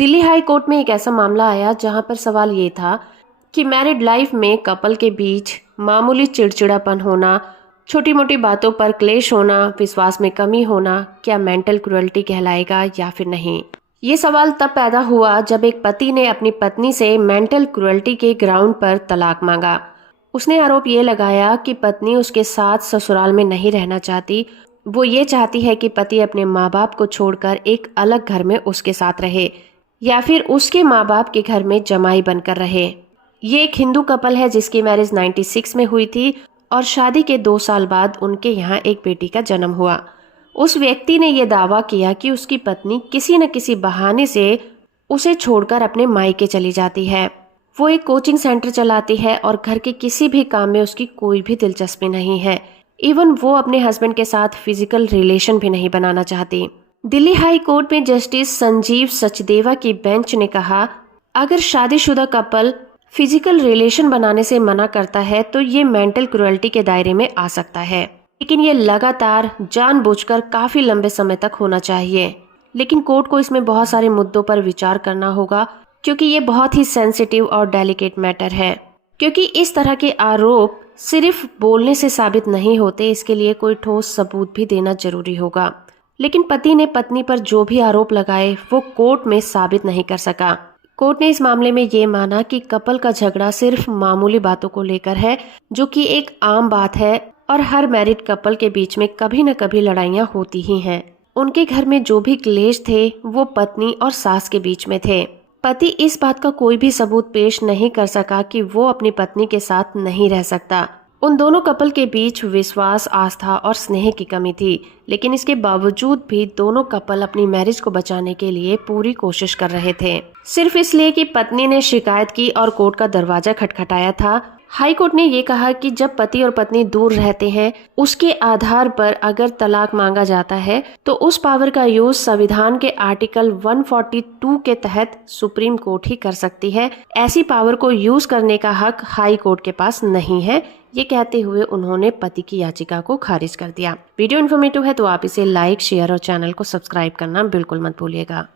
Delhi high court में एक ऐसा मामला आया जहां पर सवाल ये था कि मैरिड लाइफ में कपल के बीच मामूली चिड़चिड़ापन होना, छोटी मोटी बातों पर क्लेश होना, विश्वास में कमी होना क्या मेंटल क्रुएल्टी कहलाएगा या फिर नहीं। ये सवाल तब पैदा हुआ जब एक पति ने अपनी पत्नी से मेंटल क्रुएल्टी के ग्राउंड पर तलाक मांगा। उसने आरोप ये लगाया कि पत्नी उसके साथ ससुराल में नहीं रहना चाहती, वो ये चाहती है कि पति अपने माँ बाप को छोड़कर एक अलग घर में उसके साथ रहे या फिर उसके माँ बाप के घर में जमाई बनकर रहे। ये एक हिंदू कपल है जिसकी मैरिज 96 में हुई थी और शादी के 2 साल बाद उनके यहाँ एक बेटी का जन्म हुआ। उस व्यक्ति ने यह दावा किया कि उसकी पत्नी किसी न किसी बहाने से उसे छोड़कर अपने मायके चली जाती है। वो एक कोचिंग सेंटर चलाती है और घर के किसी भी काम में उसकी कोई भी दिलचस्पी नहीं है। इवन वो अपने हस्बैंड के साथ फिजिकल रिलेशन भी नहीं बनाना चाहती। दिल्ली हाई कोर्ट में जस्टिस संजीव सचदेवा की बेंच ने कहा, अगर शादीशुदा कपल फिजिकल रिलेशन बनाने से मना करता है तो ये मेंटल क्रुएल्टी के दायरे में आ सकता है, लेकिन ये लगातार जानबूझकर काफी लंबे समय तक होना चाहिए। लेकिन कोर्ट को इसमें बहुत सारे मुद्दों पर विचार करना होगा क्योंकि ये बहुत ही सेंसिटिव और डेलिकेट मैटर है। क्योंकि इस तरह के आरोप सिर्फ बोलने से साबित नहीं होते, इसके लिए कोई ठोस सबूत भी देना जरूरी होगा। लेकिन पति ने पत्नी पर जो भी आरोप लगाए वो कोर्ट में साबित नहीं कर सका। कोर्ट ने इस मामले में ये माना कि कपल का झगड़ा सिर्फ मामूली बातों को लेकर है, जो कि एक आम बात है और हर मैरिड कपल के बीच में कभी न कभी लड़ाइयाँ होती ही हैं। उनके घर में जो भी क्लेश थे वो पत्नी और सास के बीच में थे। पति इस बात का कोई भी सबूत पेश नहीं कर सका कि वो अपनी पत्नी के साथ नहीं रह सकता। उन दोनों कपल के बीच विश्वास, आस्था और स्नेह की कमी थी, लेकिन इसके बावजूद भी दोनों कपल अपनी मैरिज को बचाने के लिए पूरी कोशिश कर रहे थे। सिर्फ इसलिए कि पत्नी ने शिकायत की और कोर्ट का दरवाजा खटखटाया था। हाई कोर्ट ने ये कहा कि जब पति और पत्नी दूर रहते हैं, उसके आधार पर अगर तलाक मांगा जाता है तो उस पावर का यूज संविधान के आर्टिकल 142 के तहत सुप्रीम कोर्ट ही कर सकती है। ऐसी पावर को यूज करने का हक हाई कोर्ट के पास नहीं है। ये कहते हुए उन्होंने पति की याचिका को खारिज कर दिया। वीडियो इन्फॉर्मेटिव है तो आप इसे लाइक, शेयर और चैनल को सब्सक्राइब करना बिल्कुल मत भूलिएगा।